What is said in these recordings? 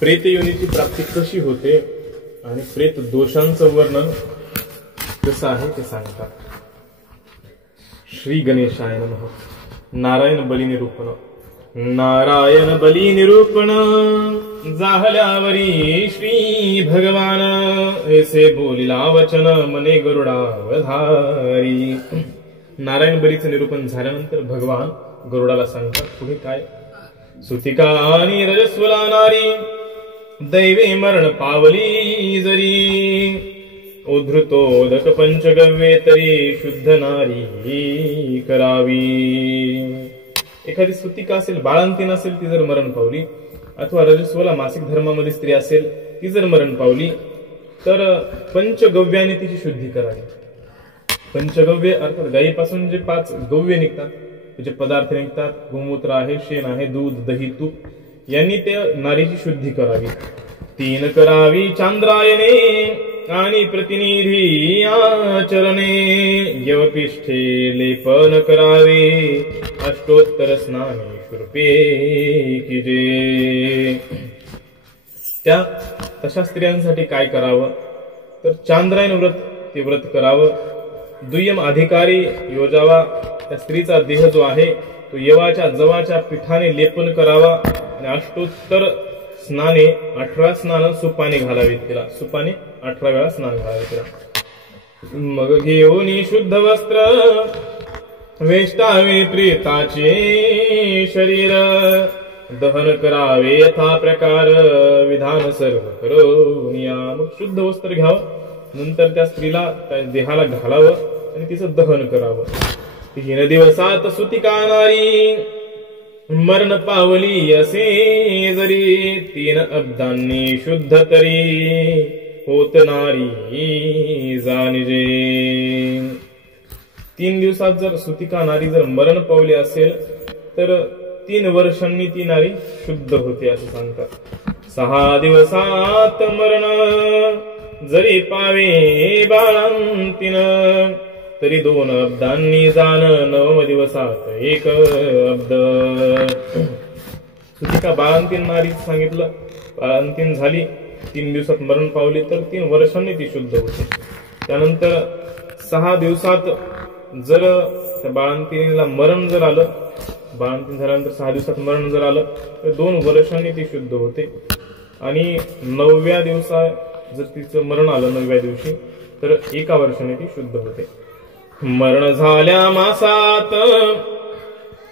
प्रेत योनीची प्राप्ती कशी होते आणि प्रेत दोषांचं वर्णन कसं आहे ते सांगतात. श्री गणेशाय नमः. नारायण बली निरूपण. नारायण बली निरूपण जाहल्यावरी श्री भगवान ऐसे बोलिला वचन मने गरुडावधारी. नारायण बलीचं निरूपण झाल्यानंतर भगवान गरुडाला सांगतात पुढे काय. सुतिका आणि रजस्वला नारी दैवे मरण पावली जरी उद्धृतोदक पंचगव्ये तरी शुद्ध नारी करावी. एखादी सुतिका असेल, बाळंतीण असेल, ती जर मरण पावली अथवा रजस्वला मासिक धर्मामध्ये स्त्री असेल ती जर मरण पावली तर पंचगव्याने तिची शुद्धी करावी. पंचगव्य अर्थात गायीपासून जे 5 गव्य निघतात, जे पदार्थ निघतात, गोमूत्र आहे, शेण आहे, दूध, दही, तूप, यांनी त्या नारीची शुद्धी करावी. 3 करावी चांद्रायणे आणि प्रतिनिधी आचरणे यवपिष्ठे लेपन करावे अष्टोत्तर स्नाने शुर्पे कीजे. त्या तशा स्त्रियांसाठी काय करावं तर चांद्रायण व्रत, ते व्रत करावं. दुय्यम अधिकारी योजावा. त्या स्त्रीचा देह जो आहे तो यवाच्या जवाच्या पिठाने लेपन करावा आणि अष्टोत्तर स्नाने 18 स्नान सुपाने घालावीत तिला. सुपाने 18 वेळा स्नान घालावे तिला. मग घेऊन शुद्ध वस्त्र वेष्टावे प्रेताचे शरीर दहन करावे यथा प्रकार विधान सर्व करून. मग शुद्ध वस्त्र घ्यावं, नंतर त्या स्त्रीला त्या देहाला घालावं आणि तिचं दहन करावं. 3 दिवसात सुतिका नारी मरण पावली असे जरी 3 अब्दांनी शुद्ध तरी होत नारी जाणिजे. 3 दिवसात जर सुतिका नारी जर मरण पावली असेल तर 3 वर्षांनी ती नारी शुद्ध होते असं सांगतात. 6 दिवसात मरण जरी पावे बाळंतीन तरी 2 अब्दांनी जाण 9 दिवसात 1 अब्द. सुतिका बाळंतीन नारी सांगितलं. बाळंतीन झाली, 3 दिवसात मरण पावली तर 3 वर्षांनी ती शुद्ध होते. त्यानंतर 6 दिवसात जर त्या बाळंतीणीला मरण जर आलं, बाळंतीण झाल्यानंतर 6 दिवसात मरण जर आलं तर 2 वर्षांनी ती शुद्ध होते. आणि 9व्या दिवसा जर तिचं मरण आलं 9व्या दिवशी तर 1 वर्षाने ती शुद्ध होते. मरण झाल्या मासात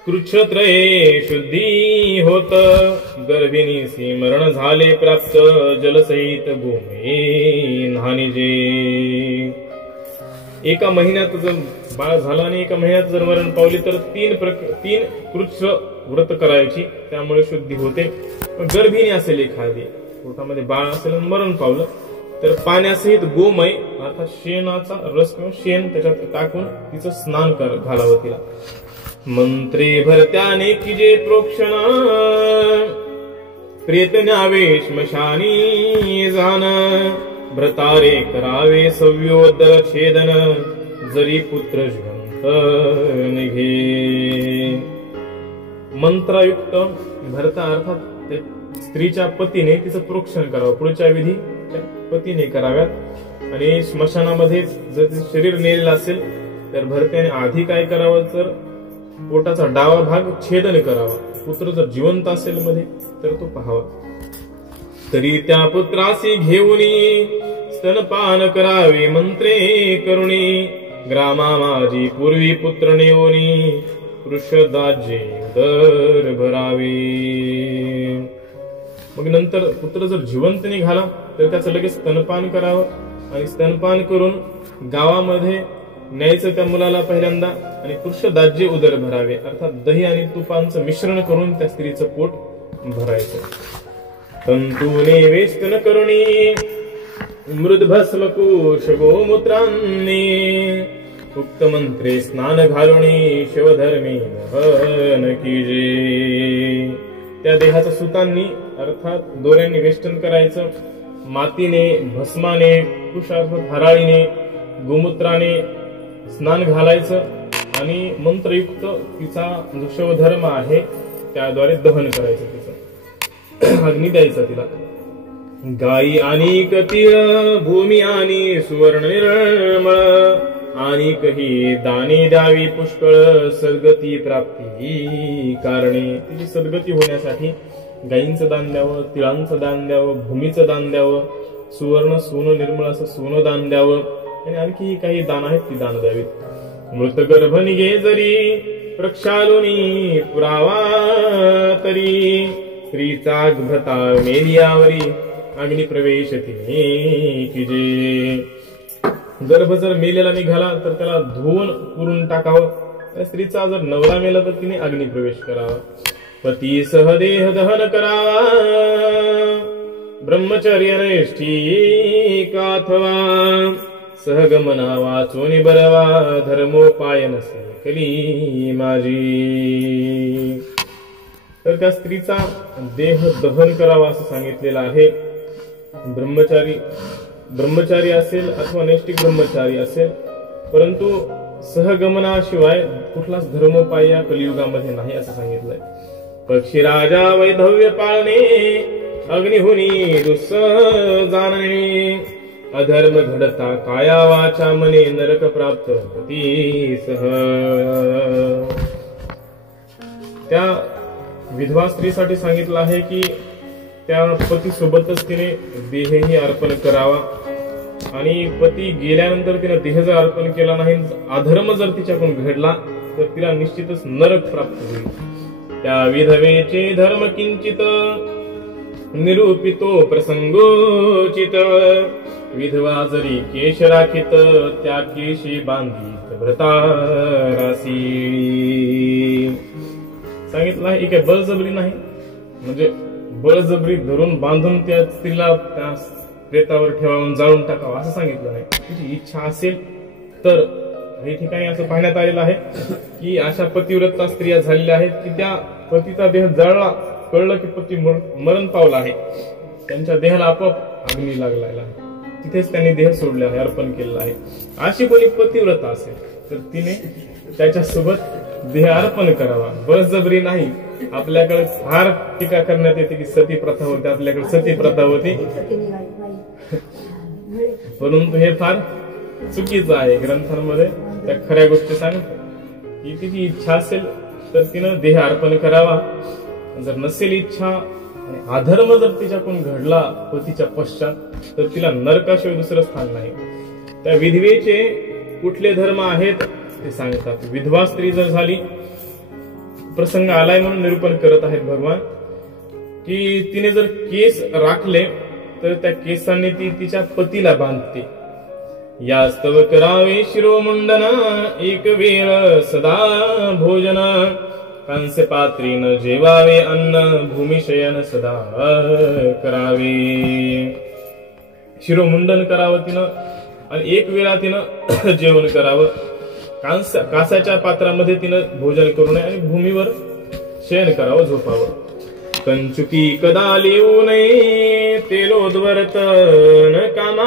कृच्छत्रये शुद्धी होत गर्भिणीसी मरण झाले प्राप्त जलसहित भूमी न्हाणीजे. 1 महिन्यात जर बाळ झालं आणि 1 महिन्यात जर मरण पावली तर 3 कृच्छ व्रत करायची, त्यामुळे शुद्धी होते. गर्भिणी असेल, एखादी पोटामध्ये बाळ असेल आणि मरण पावलं तर पाण्यासहित गोमय अर्थात शेणाचा रस किंवा शेण त्याच्यात टाकून तिचं स्नान घालावं तिला. मंत्रे भरत्याने की जे प्रोक्षण प्रेत न्यावे श्मशानी जाण भ्रतारे करावे सव्योदर छेदन जरी पुत्र जिवंत निघे. मंत्रायुक्त भरता अर्थात स्त्रीच्या पतीने तिचं प्रोक्षण करावं. पुढच्या विधी पतीने कराव्यात. आणि स्मशानामध्ये जर शरीर नेलेलं असेल तर भरत्याने आधी काय करावं तर पोटाचा डावा भाग छेदन करावा. पुत्र जर जिवंत असेल मध्ये तर तो पाहावा. तरी त्या पुत्रासी घेऊनी स्तनपान करावे मंत्रे करुणी ग्रामा माझी पूर्वी पुत्र नेऊनी वृषदाजे उदर भरावे. मग नंतर पुत्र जर जिवंत निघाला तर त्याचं लगेच स्तनपान करावं आणि स्तनपान करून गावामध्ये न्यायचं त्या मुलाला पहिल्यांदा आणि पुरुषदाज्य उदर भरावे अर्थात दही आणि तुपांचं मिश्रण करून त्या स्त्रीचं पोट भरायचं. तंतूने वेष्टन करुणी मृदभस्मकुश गोमूत्रांनी उक्त मंत्रे स्नान घालुणी शिवधर्मी हन कीजे. त्या देहाचं सुतांनी अर्थात दोऱ्यांनी वेष्टन करायचं. मातीने, भस्माने, कुशार्थ हराळीने, गोमूत्राने स्नान घालायचं आणि मंत्रयुक्त तिचा जो शिवधर्म आहे त्याद्वारे दहन करायचं, तिचं अग्नी द्यायचा तिला. गायी आणि तीळ भूमी आणि सुवर्ण निर्मळ आणि कही दानी द्यावी पुष्कळ सद्गती प्राप्ती कारणे. तिची सद्गती होण्यासाठी गायींचं दान द्यावं, तिळांचं दान द्यावं, भूमीचं दान द्यावं, सुवर्ण सोनं निर्मळ असं सोनं दान द्यावं आणि आणखी काही दान आहेत ती दान द्यावीत. मृत गर्भ निघे जरी प्रक्षालुनी पुरावा तरी स्त्रीचा भ्रता मेलियावरी अग्निप्रवेश तिने किजे. गर्भ जर मेलेला निघाला तर त्याला धुवून पुरून टाकावं. स्त्रीचा जर नवरा मेला तर तिने अग्निप्रवेश करावा. पती सहदेह दहन करावा ब्रह्मचर्य नैष्ठिकाथवा सहगमना वाचोनी बरवा धर्मोपाय नसे कली माझी. तर त्या स्त्रीचा देह दहन करावा असं सांगितलेलं आहे. ब्रह्मचारी असेल अथवा नैष्ठिक ब्रह्मचारी असेल, परंतु सहगमनाशिवाय कुठलाच धर्मोपाय या कलियुगामध्ये नाही असं सांगितलंय. पक्षी राजा वैधव्य पाळणे अग्निहुनी दुस्स जाणणे अधर्म घडता काया वाचा मने नरक प्राप्त पतीसह. त्या विधवा स्त्रीसाठी सांगितलं आहे की त्या पती सोबतच तिने देहही अर्पण करावा आणि पती गेल्यानंतर तिने देह जर अर्पण केला नाही, अधर्म जर तिच्याकडून घडला तर तिला निश्चितच नरक प्राप्त होईल. त्या विधवेचे धर्म किंचित निरूपितो प्रसंगोचित विधवा जरी केश राखीत त्या केशी बांधीत भ्रतारासी. सांगितलं आहे की बळजबरी नाही, म्हणजे बळजबरी धरून बांधून त्या स्त्रीला त्या प्रेतावर ठेवावून जाळून टाकावं असं सांगितलं नाही. तिची इच्छा असेल तर. काही ठिकाणी असं पाहण्यात आलेलं आहे की अशा पतिव्रता स्त्रिया झालेल्या आहेत की त्या पतीचा देह जळला, कळलं की पती मरण पावला आहे, त्यांच्या देहाला आपोआप अग्नी लागलेला आहे, तिथेच त्यांनी देह सोडले आहे, अर्पण केलेला आहे. अशी कोणी पतिव्रता असेल तर तिने त्याच्यासोबत देह अर्पण करावा, बळजबरी नाही. आपल्याकडे फार टीका करण्यात येते की सती प्रथा होती, आपल्याकडे सती प्रथा होती, परंतु हे फार चुकीचं आहे. ग्रंथांमध्ये त्या खऱ्या गोष्टी सांगतात की तिची इच्छा असेल तर तिनं देह अर्पण करावा. जर नसेल इच्छा आणि अधर्म जर तिच्याकडून घडला पतीच्या पश्चात तर तिला नरकाशिवाय दुसरं स्थान नाही. त्या विधवेचे कुठले धर्म आहेत ते सांगतात. विधवा स्त्री जर झाली, प्रसंग आलाय म्हणून निरूपण करत आहेत भगवान की तिने जर केस राखले तर त्या केसांनी ती तिच्या पतीला बांधते. यास्तव करावे शिरोमुंडन एक वेळ सदा भोजन कंस्य पात्रीन जेवावे अन्न भूमिशयन सदा करावे. शिरोमुंडन करावं तिनं आणि एक वेळा तिनं जेवण करावं. कासाच्या पात्रामध्ये तिनं भोजन करू नये आणि भूमीवर शयन करावं, झोपावं. कंचुकी कदा लिहू नये तेलोद्वर्त न कामा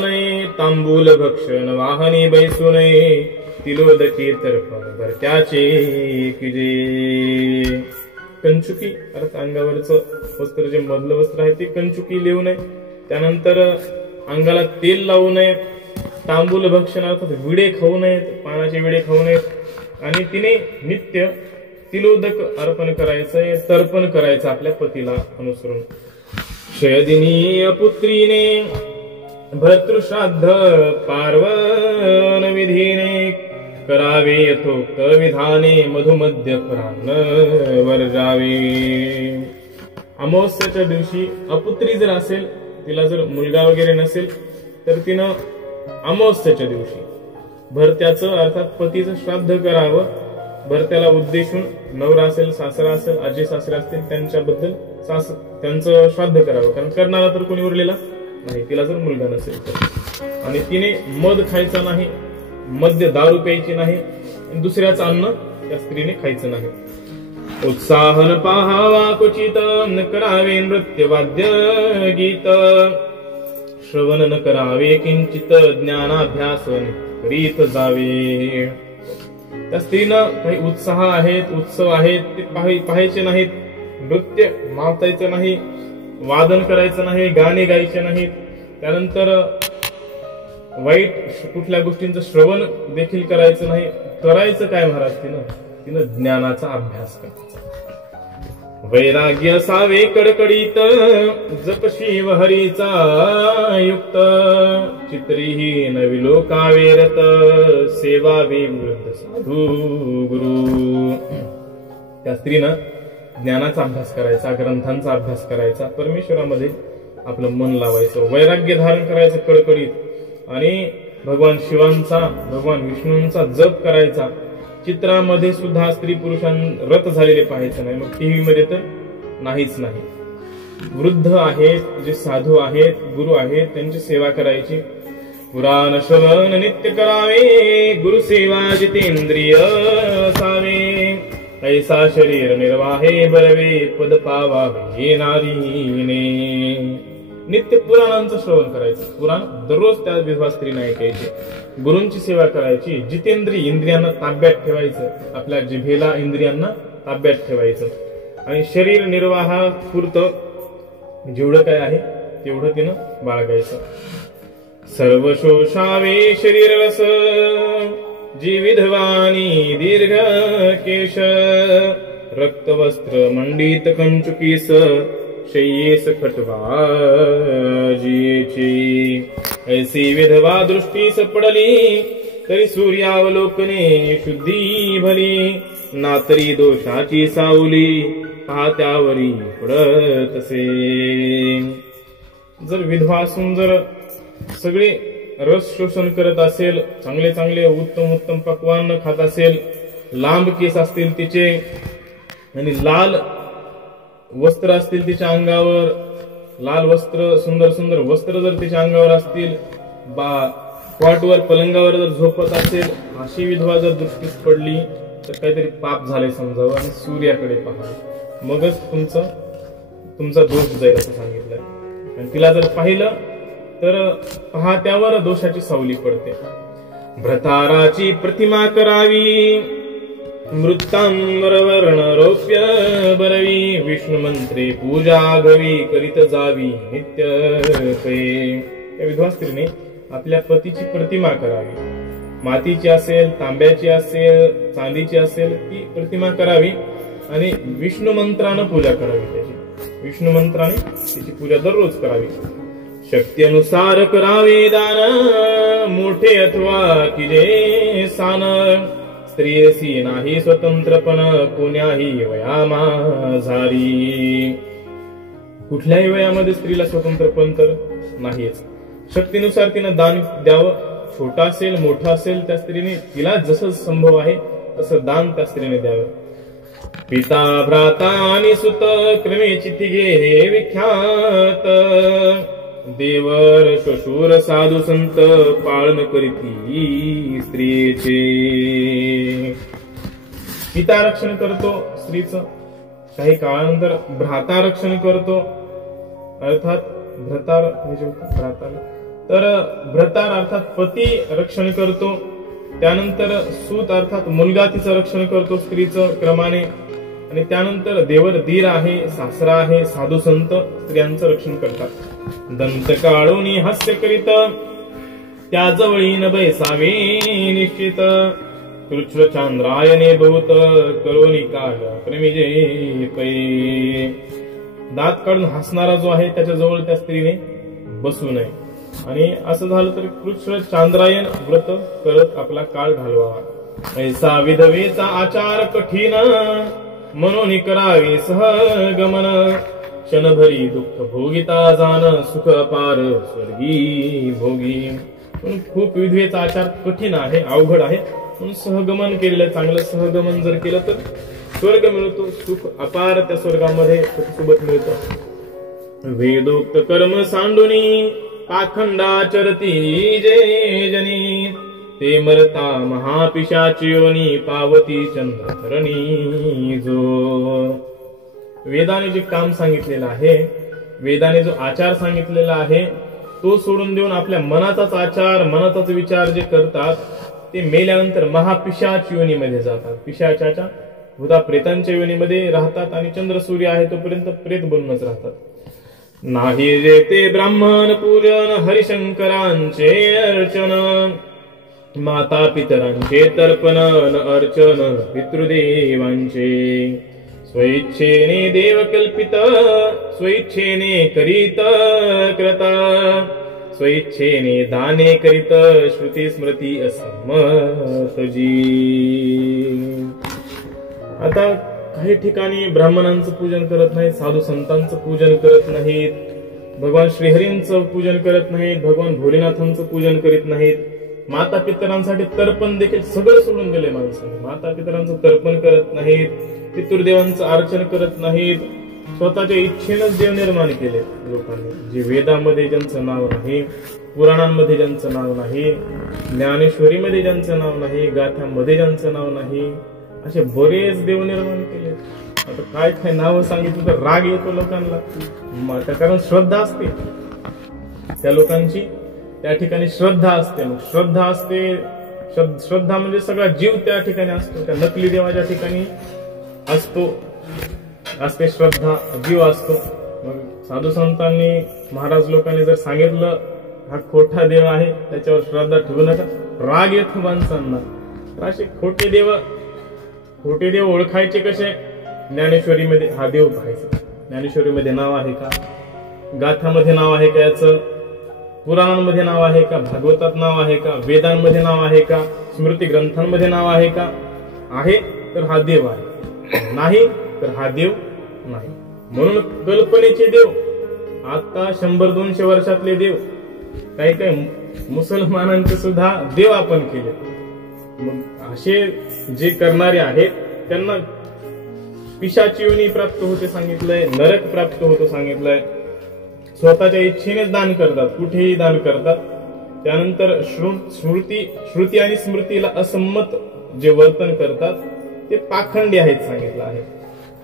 नये तांबूल भक्षण वाहनी बैसू नये तिलोदके तर्फ भरत्याचे किजे. कंचुकी अर्थात अंगावरचं वस्त्र जे मधलं वस्त्र आहे ते कंचुकी लिहू नये. त्यानंतर अंगाला तेल लावू नये. तांबूल भक्षण अर्थात विडे खाऊ नयेत, पानाचे विडे खाऊ नयेत. आणि तिने नित्य तिलोदक अर्पण करायचंय, तर्पण करायचं आपल्या पतीला अनुसरून. शयदिनी पुत्रीने भर्तृश्राद्ध पार्वन विधीने करावे यथोक्त विधाने मधुमध्य फरान वर्जावे. अमावस्याच्या दिवशी अपुत्री जर असेल, तिला जर मुलगा वगैरे नसेल तर तिनं अमावस्याच्या दिवशी भरत्याचं अर्थात पतीचं श्राद्ध करावं. भरत्याला उद्देशून नवरा असेल, सासरा असेल, आजी सासरे असतील त्यांच्याबद्दल त्यांचं श्राद्ध करावं, कारण करणारा तर कोणी उरलेला नाही, तिला जर मुलगा नसेल तर. आणि तिने मध खायचा नाही, मद्य दारू प्यायची नाही, दुसऱ्याचं अन्न त्या स्त्रीने खायचं नाही. उत्साहन पाहावा क्वचित न करावे नृत्य वाद्य गीत श्रवण न करावे किंचित ज्ञानाभ्यास करीत जावे. त्या स्त्रीनं काही उत्साह आहेत, उत्सव आहेत ते पाहायचे नाहीत, नृत्य मावतायचं नाही, वादन करायचं नाही, गाणे गायचे नाहीत. त्यानंतर वाईट कुठल्या गोष्टींचं श्रवण देखील करायचं नाही. करायचं काय महाराज तिनं ज्ञानाचा अभ्यास करायचा. वैराग्य असावे कडकडीत, जप शिव हरीचा युक्त. चित्रीही नवी लोकावेरत, सेवावे वृद्ध साधू गुरु. त्या स्त्रीनं ज्ञानाचा अभ्यास करायचा, ग्रंथांचा अभ्यास करायचा, परमेश्वरामध्ये आपलं मन लावायचं, वैराग्य धारण करायचं कडकडीत आणि भगवान शिवांचा, भगवान विष्णूंचा जप करायचा. चित्रामध्ये सुद्धा स्त्री पुरुषांरत झालेले पाहायचं नाही, मग टीव्ही मध्ये तर नाहीच नाही. वृद्ध आहेत, जे साधू आहेत, गुरु आहेत, त्यांची सेवा करायची. पुराण श्रवण नित्य करावे, गुरुसेवा जितेंद्रिय असावे. ऐसा शरीर निर्वाहे बरवे, पद पावावे नारीने. नित्य पुराणांचं श्रवण करायचं, पुराण दररोज त्या विधवा स्त्रीने ऐकायची. गुरूंची सेवा करायची. जितेंद्रिय, इंद्रियांना ताब्यात ठेवायचं, आपल्या जिभेला इंद्रियांना ताब्यात ठेवायचं. आणि शरीर निर्वाहापुरतं जेवढं काय आहे तेवढं तिनं बाळगायचं. सर्व शोषावे शरीर रस, जी विधवानी दीर्घ केश. रक्तवस्त्र मंडित कंचुकीस, शय्येस खटवा जियेची. ऐसी विधवा दृष्टीस पडली, तरी सूर्यावलोकने शुद्धी भली. नातरी दोषाची सावली, पाहत्यावरी पडतसे. जर विधवा असून जर सगळे रस शोषण करत असेल, चांगले चांगले उत्तम उत्तम पक्वान्न खात असेल, लांब केस असतील तिचे आणि लाल वस्त्र असतील तिच्या अंगावर, लाल वस्त्र, सुंदर सुंदर वस्त्र जर तिच्या अंगावर असतील, कॉटवर पलंगावर जर झोपत असेल, अशी विधवा जर दृष्टीस पडली तर काहीतरी पाप झाले समजावं आणि सूर्याकडे पहा, मगच तुमचा दोष जाईल असं सांगितलंय. आणि तिला जर पाहिलं तर पहा त्यावर दोषाची सावली पडते. भ्रताराची प्रतिमा करावी, मृत्तांबरवर्ण रौप्य बरवी. विष्णू मंत्रे पूजा घवी, करीत जावी नित्य. त्या विधवा स्त्रीने आपल्या पतीची प्रतिमा करावी. मातीची असेल, तांब्याची असेल, चांदीची असेल, ती प्रतिमा करावी आणि विष्णू मंत्रानं पूजा करावी. त्याची विष्णू मंत्राने तिची पूजा दररोज करावी. शक्तीनुसार करावे दान, मोठे अथवा किजे सान. स्त्रियसी नाही स्वतंत्रपण, कोण्याही वयामाझारी. कुठल्याही वयामध्ये स्त्रीला स्वतंत्रपण तर नाहीच. शक्तीनुसार तिनं दान द्यावं. छोटा असेल, मोठा असेल, त्या स्त्रीने तिला जसं संभव आहे तसं दान त्या स्त्रीने द्यावं. पिता भ्राता आणि सुत क्रमेची तिघे हे विख्यात. देवर श्वशूर साधू संत, पाळन करीती स्त्रीचे. पिता रक्षण करतो स्त्रीचं, काही काळानंतर भ्राता रक्षण करतो, अर्थात भ्रतार तर भ्रतार अर्थात पती रक्षण करतो. त्यानंतर सूत अर्थात मुलगा तिचं रक्षण करतो स्त्रीचं क्रमाने. आणि त्यानंतर देवर दीर आहे, सासरा आहे, साधू संत स्त्रियांचं रक्षण करतात. दंत काळोनी हास्य करीत, त्या जवळी न बैसावे निश्चित. कृष्ण चांद्रायने बहुत, करोनी काल क्रमिजे पै. दात काढून हसणारा जो आहे त्याच्या जवळ त्या स्त्रीने बसू नये. आणि असं झालं तर कृष्ण चांद्रायन व्रत करत आपला काळ घालवावा. ऐसा विधवेचा आचार कठीण, म्हणून करावे सहगमन. क्षणभरी दुःख भोगिता जाण, सुख अपार स्वर्गी भोगी. म्हणून खूप विधवेचा आचार कठीण आहे, अवघड आहे. म्हणून सहगमन केलेलं चांगलं. सहगमन जर केलं तर स्वर्ग मिळतो, सुख अपार त्या स्वर्गामध्ये सोबत मिळतं. वेदोक्त कर्म सांडुनी, पाखंडाचरती जे जनी. ते मरता महापिशाची योनी, पावती चंद्रधरणी जो. वेदाने जे काम सांगितलेलं आहे, वेदाने जो आचार सांगितलेला आहे, तो सोडून देऊन आपल्या मनाचाच आचार, मनाचाच विचार जे करतात ते मेल्यानंतर महापिशाच योनीमध्ये जातात. पिशाचाच्या भूता प्रेतांच्या योनीमध्ये राहतात आणि चंद्र सूर्य आहे तोपर्यंत प्रेत बनूनच राहतात. नाही जेते ब्राह्मण पूजन हरिशंकरांचे अर्चन माता पितरांचे तर्पण न अर्चन पितृदेवांचे स्वइच्छेने देव कल्पित स्वइच्छेने करीत कृता स्वइच्छेने दाने करीत श्रुती स्मृती असम्मत जी। आता काही ठिकाणी ब्राह्मणांचं पूजन करत नाहीत, साधू संतांचं पूजन करत नाहीत, भगवान श्रीहरींचं पूजन करत नाहीत, भगवान भोलेनाथांचं पूजन करीत नाहीत, माता पितरांसाठी तर्पण देखील सगळं सोडून दिले माणसाने। माता पितरांचं तर्पण करत नाहीत, पितृदेवांचं अर्चन करत नाहीत, स्वतःच्या इच्छेनंच देव निर्माण केले लोकांनी। जे वेदामध्ये ज्यांचं नाव नाही, पुराणांमध्ये ज्यांचं नाव नाही, ज्ञानेश्वरीमध्ये ज्यांचं नाव नाही, गाथांमध्ये ज्यांचं नाव नाही, असे बरेच देव निर्माण केले। आता काय काय नाव सांगितलं तर राग येतो लोकांना, कारण श्रद्धा असते त्या लोकांची, त्या ठिकाणी श्रद्धा असते। मग श्रद्धा असते, श्रद्धा म्हणजे सगळा जीव त्या ठिकाणी असतो, त्या नकली देवाच्या ठिकाणी असते श्रद्धा, जीव असतो। मग साधू संतांनी, महाराज लोकांनी जर सांगितलं हा खोटा देव आहे, त्याच्यावर श्रद्धा ठेवू नका, राग येतो माणसांना। असे खोटे देव ओळखायचे कसे? ज्ञानेश्वरीमध्ये हा देव पाहायचा, ज्ञानेश्वरीमध्ये नाव आहे का, गाथामध्ये नाव आहे का, याचं पुराणांमध्ये नाव आहे का, भागवतात नाव आहे का, वेदांमध्ये नाव आहे का, स्मृती ग्रंथांमध्ये नाव आहे का? आहे तर हा देव आहे, नाही तर हा देव नाही। म्हणून कल्पनेचे देव, आता 100-200 वर्षातले देव, काही मुसलमानांचे सुद्धा देव आपण केले। मग असे जे करणारे आहेत त्यांना पिशाची योनी प्राप्त होते सांगितलंय, नरक प्राप्त होतो सांगितलंय। स्वतःच्या इच्छेनेच दान करतात, कुठेही दान करतात। त्यानंतर श्रुती आणि स्मृतीला असंमत जे वर्तन करतात ते पाखंडी आहेत सांगितलं आहे।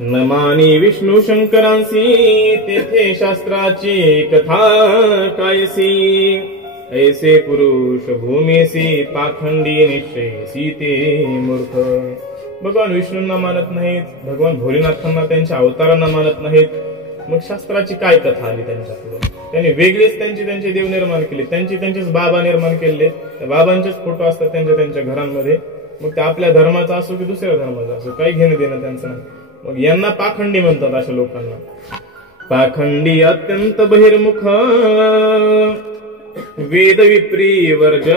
न मानी विष्णू शंकरांसी तेथे शास्त्राची कथा कायसी, ऐसे पुरुष भूमीसी पाखंडी निश्चयसी ते मूर्ख। भगवान विष्णूंना मानत नाहीत, भगवान भोलेनाथांना, त्यांच्या अवतारांना मानत नाहीत, मग शास्त्राची काय कथा आली त्यांच्याकडून? त्यांनी वेगळेच त्यांचे देव निर्माण केले, त्यांचेच बाबा निर्माण केले, त्या बाबांचेच फोटो असतात त्यांच्या घरांमध्ये। मग ते आपल्या धर्माचा असो की दुसऱ्या धर्माचा असो, काही घेणं देणं त्यांचं नाही। मग यांना पाखंडी म्हणतात अशा लोकांना। पाखंडी अत्यंत बहिर्मुख वेद विप्री वर्ज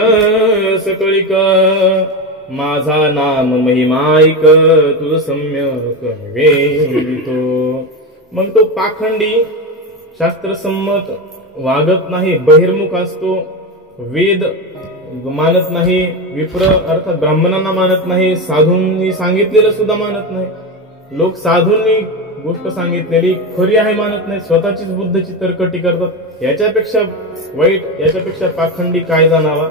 सकळिक, माझा नाम महिमाईक तुझ सम्यक निवेदितो। मग तो पाखंडी शास्त्रसंमत वागत नाही, बहिर्मुख असतो, वेद मानत नाही, विप्र अर्थात ब्राह्मणांना मानत नाही, साधूंनी सांगितलेलं सुद्धा मानत नाही। लोक साधूंनी गोष्ट सांगितलेली खरी आहे मानत नाही, स्वतःचीच बुद्धीची तरकटी करतात। याच्यापेक्षा वाईट, याच्यापेक्षा पाखंडी काय जाणावा?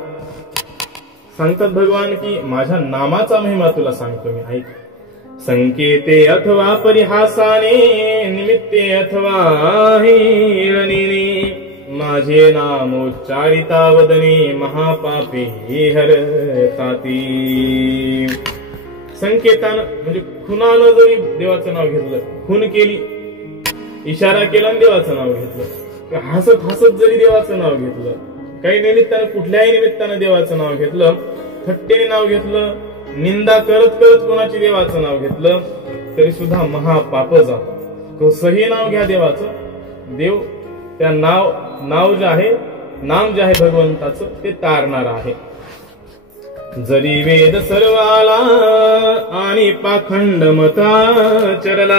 सांगतात भगवान की माझ्या नामाचा महिमा तुला सांगतो मी, ऐक। संकेते अथवा परिहासाने, निमित्ते अथवा हिरणीने, माझे नाम उच्चारिता वदने महापापी हरताती। संकेतानं म्हणजे खुनानं जरी देवाचं नाव घेतलं, खून केली, इशारा केला आणि देवाचं नाव घेतलं, हसत हसत जरी देवाचं नाव घेतलं, काही निमित्तानं कुठल्याही निमित्तानं देवाचं नाव घेतलं, थट्टेने नाव घेतलं, निंदा करत करत कोणाची देवाचं नाव घेतलं, तरी सुद्धा महापाप जातं। कसंही नाव घ्या देवाचं, देव त्या नाव जे आहे, नाम जे आहे भगवंताचं ते तारणार आहे। जरी वेद सर्वाला आणि पाखंड मता चरला,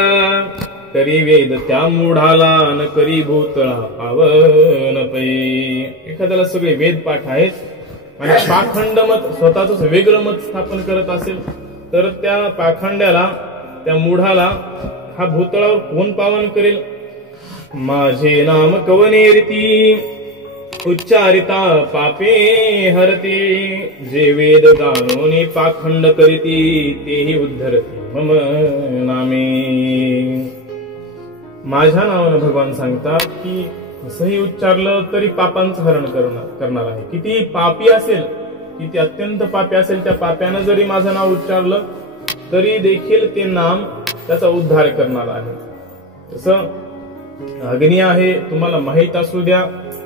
तरी वेद त्या मूढाला न करी भूतळा पावन पै। एखाद्याला सगळे वेद पाठ आहेत आणि पाखंड मत, स्वतःच वेगळं मत स्थापन करत असेल, तर त्या पाखंड्याला, त्या मूढाला हा भूतळावर कोण पावन करेल? माझे नाम कवने रीती उच्चारिता पापे हरती, जे वेद गानोनी पाखंड करीती तेही उद्धरती मम नामे। माझ्या नावानं भगवान सांगतात की कसंही उच्चारलं तरी पापांचं हरण करणार आहे। किती पापी असेल, किती अत्यंत पापी असेल, त्या पाप्यानं जरी माझं नाव उच्चारलं तरी देखील ते नाम त्याचा उद्धार करणार आहे। तसं अग्नी आहे, तुम्हाला माहित असू द्या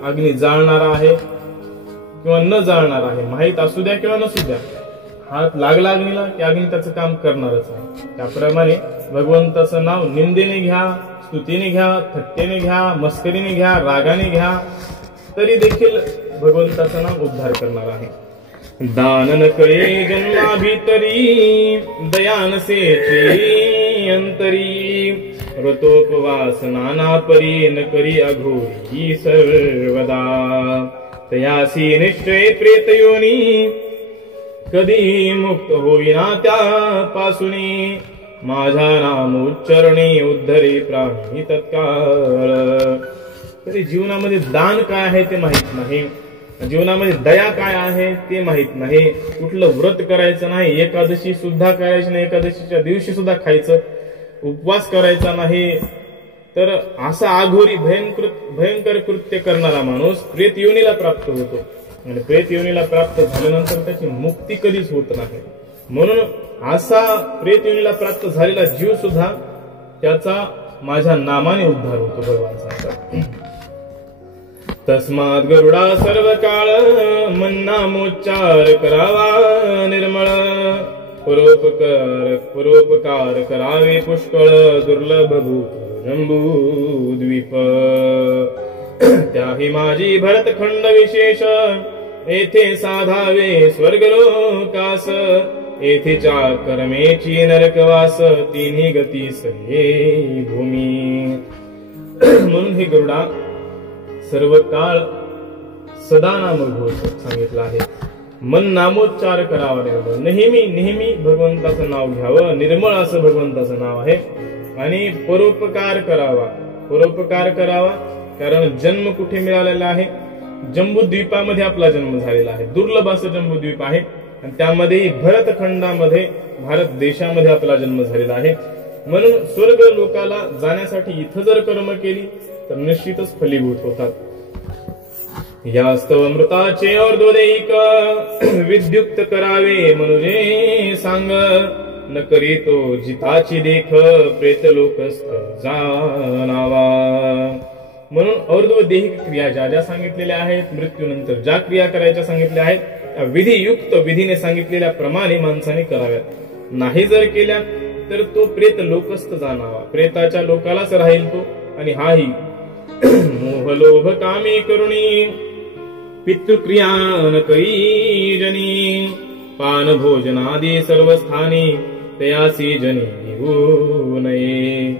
अग्नी जाळणारा आहे किंवा न जाळणार आहे, माहित असू द्या किंवा नसू द्या, हात लागला अग्नीला की अग्नी त्याचं काम करणारच आहे. त्याप्रमाणे भगवंताचं नाव निंदेने घ्या, स्तुतीने घ्या, थट्टेने घ्या, मस्करीने घ्या, रागाने घ्या, तरी देखील भगवंताचं नाव उद्धार करणार आहे. दान न कळे जन्मा भीतरी, दयानसेची अंतरी, व्रतोपवास नाना परी, न करी अघोरी सर्वदा, तयासी निश्चय प्रेत योनी, कधी मुक्त होईना त्यापासूनी, माझा नाम उच्चारणी उद्धरे प्राणी तत्काळ. तरी जीवनामध्ये दान काय आहे ते माहित नाही, जीवनामध्ये दया काय आहे ते माहित नाही, कुठलं व्रत करायचं नाही, एकादशी सुद्धा करायची नाही, एकादशीच्या दिवशी सुद्धा खायचं, उपवास करायचा नाही, तर असा आघोरी भयंकर कृत्य करणारा माणूस प्रेत योनीला प्राप्त होतो. आणि प्रेत योनीला प्राप्त झाल्यानंतर त्याची मुक्ती कधीच होत नाही. म्हणून असा प्रेत योनीला प्राप्त झालेला जीव सुद्धा त्याचा माझ्या नामाने उद्धार होतो. भगवान सांगतात, तस्मात गरुडा सर्व काळ, मन्नामोच्चार करावा निर्मळ, परोपकार करावे पुष्कळ, दुर्लभ भूत जंबूद्वीप, त्याही माझी भरतखंड विशेष, येथे साधावे स्वर्गलोकास, येथेच्या कर्मेची नरकवास, तिन्ही गती सये भूमी. म्हणून हे गरुडा सर्व काळ सदा नाम घोष सांगितलं आहे. मन नामोच्चार करावा निर्मळ, नेहमी नेहमी भगवंताचं नाव घ्यावं, निर्मळ असं भगवंताचं नाव आहे. आणि परोपकार करावा, परोपकार करावा, कारण जन्म कुठे मिळालेला आहे, जम्बूद्वीपामध्ये आपला जन्म झालेला आहे, दुर्लभ असं जम्बूद्वीप आहे, आणि त्यामध्ये भरतखंडामध्ये भारत देशामध्ये आपला जन्म झालेला आहे. म्हणून स्वर्ग लोकाला जाण्यासाठी इथं जर कर्म केली तर निश्चितच फलीभूत होतात. यास्तव अमृताचे और्ध्वदैक, विद्युक्त करावे मनुजे सांग, न करीतो जिताची देख, प्रेत लोकस्थ जाणावा. म्हणून और्ध्वदेहिक क्रिया ज्या ज्या सांगितलेल्या आहेत, मृत्यूनंतर ज्या क्रिया करायच्या सांगितल्या आहेत, त्या विधियुक्त विधीने सांगितलेल्या प्रमाणे माणसाने कराव्यात. नाही जर केल्या तर तो प्रेत लोकस्थ जाणावा, प्रेताच्या लोकालाच राहील तो. आणि हाही मोह लोभ कामी करुणी, पितृक्रिया न करी जनी, पान भोजनादी सर्व स्थानी, तयासी जनी घेऊ नये.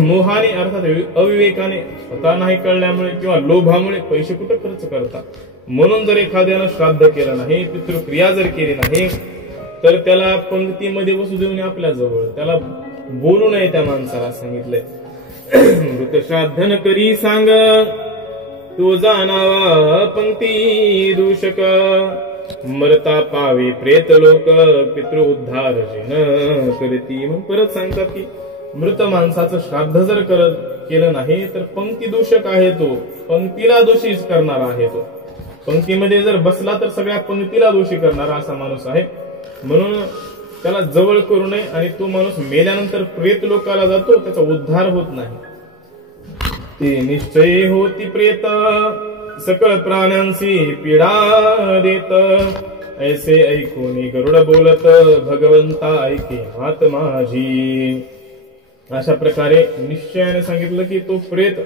मोहाने अर्थात अविवेकाने, स्वतः नाही कळल्यामुळे किंवा लोभामुळे पैसे कुठे खर्च करतात. म्हणून जर एखाद्यानं श्राद्ध केलं नाही, पितृक्रिया जर केली नाही, तर त्याला पंक्तीमध्ये बसू देऊन आपल्या जवळ, त्याला बोलू नये त्या माणसाला सांगितलंय. मृत श्राद्ध न करी सांग, तो जाणावा पंक्ती दूषक, मरता पावे प्रेत लोक, पितृ उद्धार जिन करती. मग परत सांगतात की मृत माणसाचं श्राद्ध जर केलं नाही तर पंक्ती दूषक आहे तो, पंक्तीला दोषीच करणारा आहे तो. पंक्तीमध्ये जर बसला तर सगळ्या पंक्तीला दोषी करणारा असा माणूस आहे. म्हणून त्याला जवळ करू नये. आणि तो माणूस मेल्यानंतर प्रेत लोकाला जातो, त्याचा उद्धार होत नाही. ते निश्चय होती प्रेत, सकळ प्राण्यांशी पीडा देत, ऐसे ऐकून गरुड बोलत, भगवंता ऐके मात माझी. अशा प्रकारे निश्चयाने सांगितलं की तो प्रेत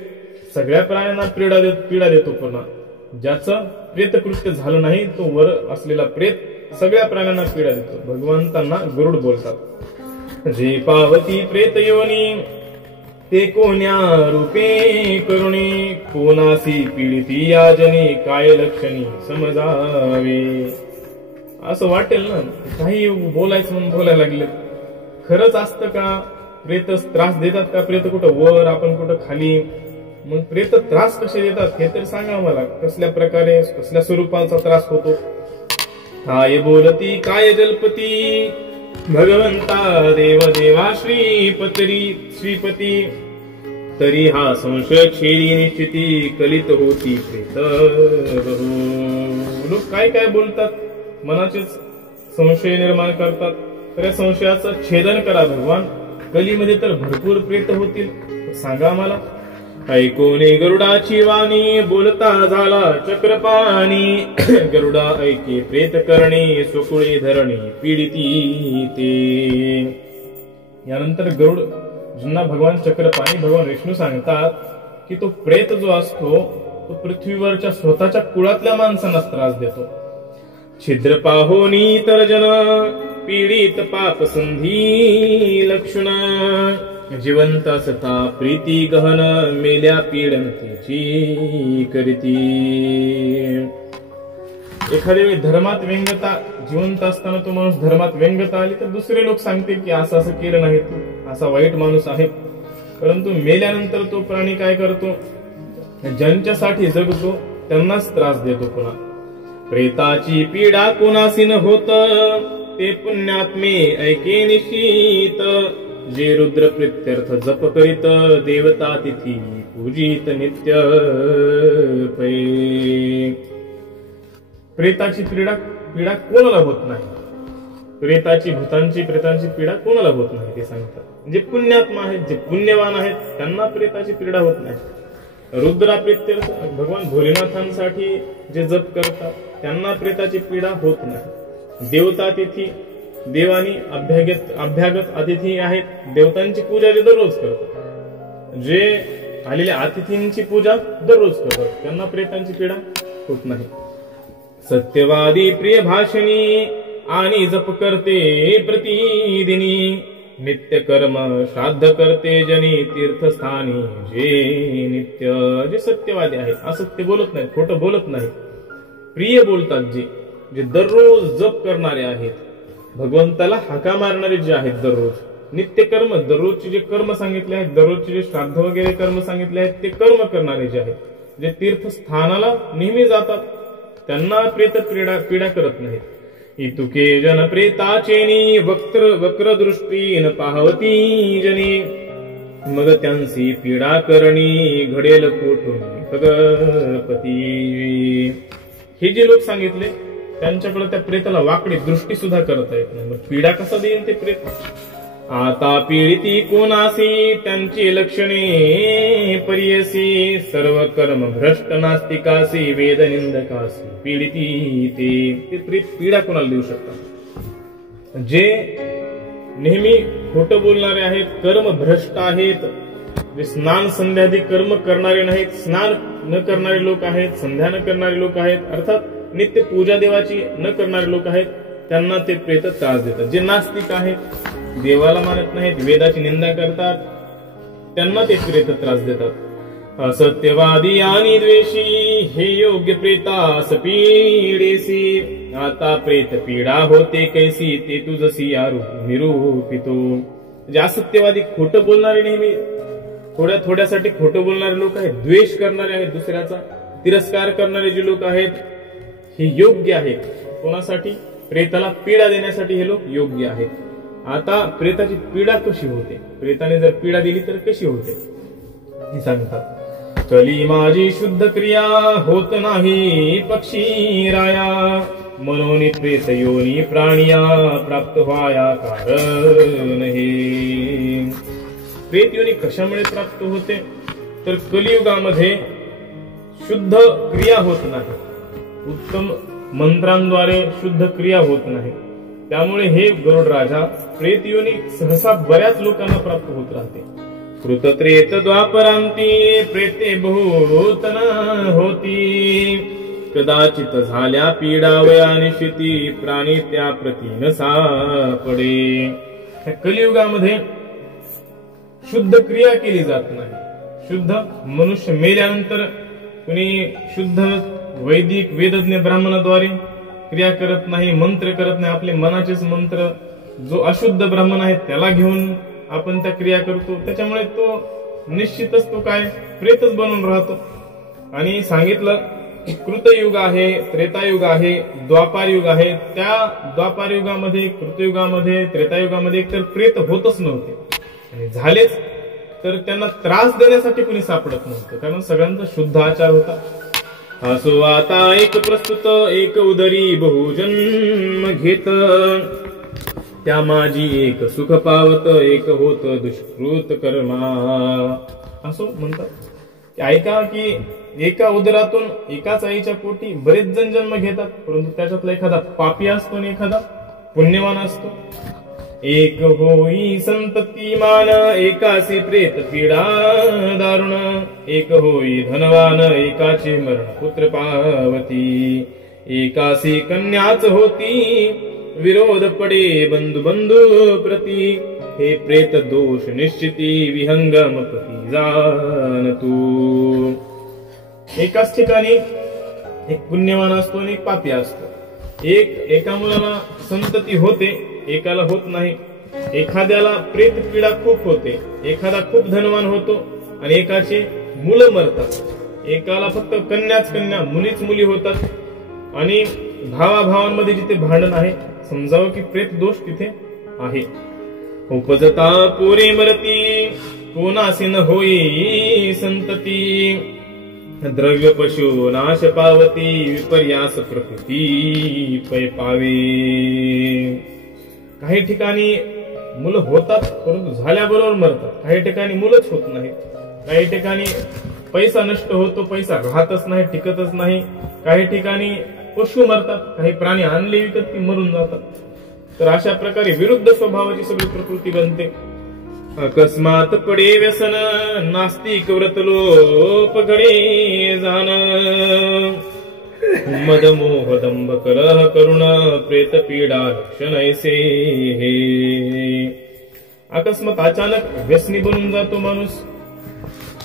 सगळ्या प्राण्यांना पीडा देतो. पुन्हा ज्याचं प्रेतकृत्य झालं नाही तो वर असलेला प्रेत सगळ्या प्राण्यांना पीडा देतो. भगवंतांना गरुड बोलतात. जे पावती प्रेत योनी, ते कोण्या रूपे करुणी, कोणासी पीडिती याजनी, काय लक्षणी समजावे. असं वाटेल ना, काही बोलायचं म्हणून बोलायला लागले. खरंच असतं का? प्रेत त्रास देतात का? प्रेत कुठं वर, आपण कुठं खाली. मग प्रेत त्रास कसे देतात हे तर सांगा मला. कसल्या प्रकारे, कसल्या स्वरूपाचा त्रास होतो? काय बोलती काय जलपती, भगवंता देव देवा श्रीपती, तरी हा संशय छेडी निश्चिती, कलित होती प्रेत. लोक काय काय बोलतात, मनाचेच संशय निर्माण करतात. तर या संशयाचं छेदन करा भगवान. कलीमध्ये तर भरपूर प्रेत होतील, सांगा मला. ऐकोने गरुडाची वाणी, बोलता झाला चक्रपाणी. गरुडा ऐके प्रेत करणे, स्वकुळे धरणे पीडिती ते. यानंतर गरुड ज्यांना भगवान चक्रपाणी भगवान विष्णू सांगतात की तो प्रेत जो असतो तो पृथ्वीवरच्या स्वतःच्या कुळातल्या माणसांनाच त्रास देतो. छिद्र पाहोनी तर्जन, पीडित पाप संधी लक्षण. जिवंत असता प्रीती गहन, मेल्या पीडंतीची करीती. एखाद्या वेळी धर्मात व्यंगता, जिवंत असताना तो माणूस धर्मात व्यंगता आली तर दुसरे लोक सांगतील की असं असं केलं नाही, तू असा वाईट माणूस आहे. परंतु मेल्यानंतर तो प्राणी काय करतो, ज्यांच्यासाठी जगतो त्यांनाच त्रास देतो. पुन्हा प्रेताची पीडा कोणासी न होत, ते पुण्यात्मे ऐके निश्चित. जे रुद्र प्रीत्यर्थ जप करीत, देवता तिथी पूजित नित्य पै. प्रेताची पीडा कोणाला होत नाही, प्रेताची भूतांची प्रेतांची पीडा कोणाला होत नाही ते सांगतात. जे पुण्यात्मा आहेत, जे पुण्यवान आहेत त्यांना प्रेताची पीडा होत नाही. रुद्रा प्रीत्यर्थ भगवान भोलेनाथांसाठी जे जप करतात त्यांना प्रेताची पीडा होत नाही. देवता तिथी, देवानी अभ्यागत अतिथी आहेत, देवतांची पूजा जे दररोज करतात, जे आलेल्या अतिथींची पूजा दररोज करतात त्यांना प्रेतांची पीडा होत नाही. सत्यवादी प्रिय भाषणी, आणि जप करते प्रतिदिनी. नित्य कर्म श्राद्ध करते जनी, तीर्थस्थानी जे नित्य. जे सत्यवादी आहेत, असत्य बोलत नाहीत, खोटं बोलत नाहीत, प्रिय बोलतात, जे दररोज जप करणारे आहेत, भगवंताला हाका मारणारे जे आहेत, दररोज नित्य कर्म, दररोजचे जे कर्म सांगितले आहेत, दररोजचे जे श्राद्ध वगैरे कर्म सांगितले आहेत ते कर्म करणारे जे आहेत, जे तीर्थस्थानाला नेहमी जातात त्यांना प्रेत पीडा करत नाहीत. इतुके जन प्रेताचेनी, वक्र दृष्टी न पाहवती जनी. मग त्यांची पीडा करणी, घडेल कोठून भगपती. हे जे लोक सांगितले त्यांच्याकडे त्या प्रेताला वाकडी दृष्टी सुद्धा करता येत नाही, मग पीडा कसा देईल ते प्रेत. आता पीडिती कोणासी, त्यांची लक्षणे परियसी. सर्व कर्म भ्रष्ट नास्तिकासी, वेद निंदकासी पीडिती ते. प्रेत पीडा कोणाला देऊ शकतात, जे नेहमी खोटं बोलणारे आहेत, कर्म भ्रष्ट आहेत, जे स्नान संध्यादी कर्म करणारे नाहीत, स्नान न करणारे लोक आहेत, संध्या न करणारे लोक आहेत, अर्थात नित्य पूजा देवाची न करणारे लोक आहेत, त्यांना ते प्रेत त्रास देतात. जे नास्तिक आहेत, देवाला मानत नाहीत, वेदाची निंदा करतात, त्यांना ते प्रेत त्रास देतात. असत्यवादी आणि द्वेषी, हे योग्य प्रेतास पीडेसी. आता प्रेत पीडा होते कैसी, ते तुझसी यारू निरूपितो. जे असत्यवादी, खोटं बोलणारे, नेहमी थोड्यासाठी खोटं बोलणारे लोक आहेत, द्वेष करणारे आहेत, दुसऱ्याचा तिरस्कार करणारे जे लोक आहेत, हे योग्य आहेत. कोणासाठी? प्रेताला पीडा देण्यासाठी हे लोक योग्य आहेत. आता प्रेताची पीडा कशी होते, प्रेताने जर पीडा दिली तर कशी होते हे सांगतात. चली माझी शुद्ध क्रिया, होत नाही पक्षी राया. मनोनी प्रेत योनी प्राणिया, प्राप्त व्हाया कारण हे. प्रेत योनी कशामुळे प्राप्त होते तर कलियुगामध्ये शुद्ध क्रिया होत नाही, उत्तम मंत्रांद्वारे शुद्ध क्रिया होत नाही. त्यामुळे हे गरुड राजा प्रेत योनी सहसा बऱ्याच लोकांना प्राप्त होत राहते. कृतत्रेत द्वापरांती, प्रेते बहुतन होती. कदाचित झाल्या पीडा वया निशिती, प्राणी त्या प्रती न सापडे. कलियुगामध्ये शुद्ध क्रिया केली जात नाही. शुद्ध मनुष्य मेल्यानंतर कुणी शुद्ध वैदिक वेदज्ञ ब्राह्मणाद्वारे क्रिया करत नाही, मंत्र करत नाही. आपले मनाचेच मंत्र, जो अशुद्ध ब्राह्मण आहे त्याला घेऊन आपण त्या क्रिया करतो. त्याच्यामुळे तो निश्चितच तो काय प्रेतच बनून राहतो. आणि सांगितलं की कृतयुग आहे, त्रेतायुग आहे, द्वापार युग आहे. त्या द्वापार युगामध्ये, कृतयुगामध्ये, त्रेतायुगामध्ये एकतर प्रेत होतच नव्हते, आणि झालेच तर त्यांना त्रास देण्यासाठी कुणी सापडत नव्हतं, कारण सगळ्यांचा शुद्ध आचार होता. असो आता एक प्रस्तुत, एक उदरी बहुजन्म घेत. त्या माझी एक सुख पावत, एक होत दुष्कृत कर्मा. असो म्हणतात ऐका की एका उदरातून एकाच आईच्या पोटी बरेच जण जन्म घेतात, परंतु त्याच्यातला एखादा पापी असतो आणि एखादा पुण्यवान असतो. एक होई संततीमान एकासी प्रेत पीडा दारुण, एक होई धनवान एकाचे मरण पुत्र पावती, एकासी कन्याच होती विरोध पडे बंधू बंधू प्रती, हे प्रेत दोष निश्चिती विहंगम पती जाण तू. एकाच ठिकाणी एक पुण्यवान असतो आणि एक पापी असतो. एका मुलाला संतती होते, एकाला होत नाही. एखाद्याला प्रेत पीडा खूप होते, एखादा खूप धनवान होतो आणि एकाचे मुलं मरतात. एकाला फक्त कन्याच कन्या, मुलीच मुली होतात. आणि भावाभावांमध्ये जिथे भांडण आहे, समजावं की प्रेत दोष तिथे आहे. उपजता पोरे मरती कोणासी न होई संतती, द्रव्य पशु नाश पावती विपर्यास प्रकृती पै पावे. काही ठिकाणी मुलं होतात परंतु झाल्याबरोबर मरतात, काही ठिकाणी मुलंच होत नाहीत, काही ठिकाणी पैसा नष्ट होतो, पैसा राहतच नाही, टिकतच नाही, काही ठिकाणी पशु मरतात, काही प्राणी आणले विकत की मरून जातात. तर अशा प्रकारे विरुद्ध स्वभावाची सगळी प्रकृती बनते. अकस्मात पडे व्यसन नास्तिक व्रत लोप घडे जाण, मद मोह दंभ कलह करुण प्रेत पीडा लक्षण ऐसे हे. अकस्मात अचानक व्यसनी बनून जातो माणूस,